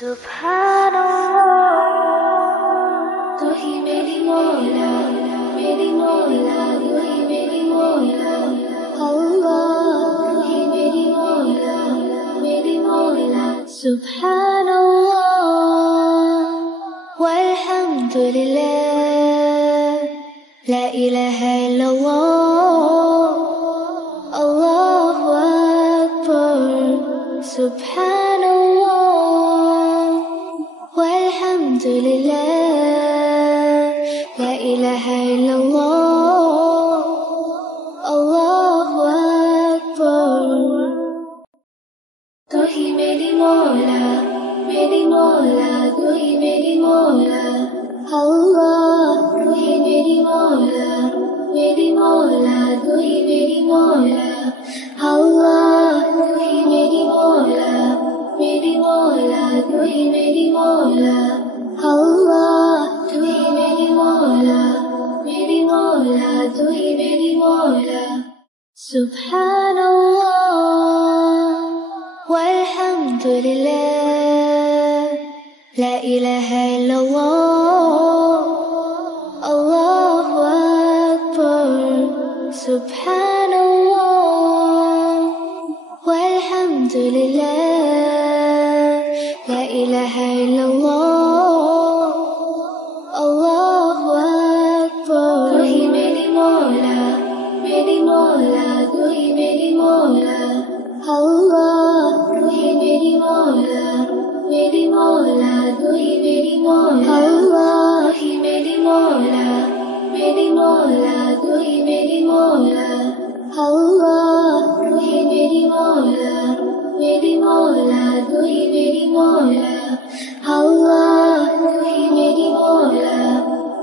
सुभान अल्लाह, तू ही मेरी मौला, मेरी मौला, तू ही मेरी मौला। अल्लाह, तू ही मेरी मौला, मेरी मौला। सुभान अल्लाह वल्हम्दुलिल्लाह, ला इलाहा इल्लल्लाह, अल्लाहु अकबर। सुभान Alhamdulillah, la ilaha illallah, Allahu Akbar। तू ही मेरी मौला, मेरी मौला, तू ही मेरी मौला। अल्लाह, तू ही मेरी मौला, मेरी मौला, तू ही मेरी मौला। अल्लाह, तू ही मेरी मौला, मेरी मौला, तू ही मेरी मौला। अल्लाह, तू ही मेरी मौला, मेरी मौला, तू ही मेरी मौला। सुभान अल्लाह वल्हम्दुलिल्लाह, ला इलाहा इल्लल्लाह, अल्लाहु अकबर। सुभान अल्लाह वल्हम्दुलिल्लाह, ला इलाहा इल्लल्लाह, अल्लाहु अकबर। तू ही मेरी मौला, मेरी मौला, तू ही मेरी मौला। अल्लाह, तू ही मेरी मौला, मेरी मौला, तू ही मेरी मौला। अल्लाह, तू ही मेरी मौला, मेरी मौला, तू ही मेरी मौला। अल्लाह, तू ही मेरी मौला, मेरी मौला, तू ही मेरी मौला। अल्लाह, तू ही मेरी मौला,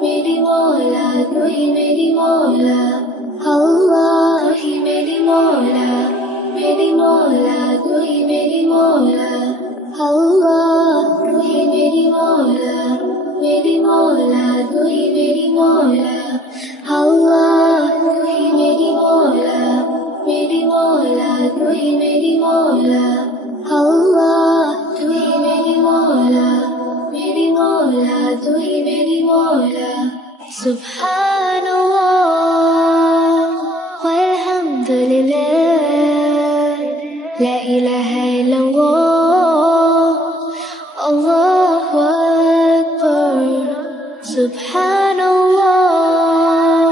मेरी मौला, तू ही मेरी मौला। अल्लाह, तू ही मेरी मौला, मेरी मौला, तू ही मेरी मौला। अल्लाह, तू ही मेरी मौला, मेरी मौला, तू ही मेरी मौला। अल्लाह, तू ही मेरी मौला, मेरी मौला, तू ही मेरी मौला। अल्लाह, तू ही मेरी मौला, मेरी मौला, तू ही मेरी मौला। सुभान अल्लाह वल्हम्दुलिल्लाह, ला इलाहा इल्लल्लाह, अल्लाहु अकबर। सुभान अल्लाह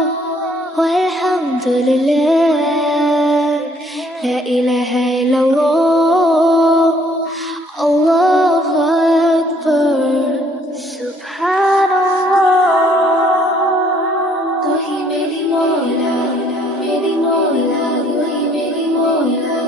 वल्हम्दुलिल्लाह, ला इलाहा इल्लल्लाह, अल्लाहु अकबर। सुभान अल्लाह, तू ही मेरी मौला, मेरी मौला, तू ही मेरी मौला।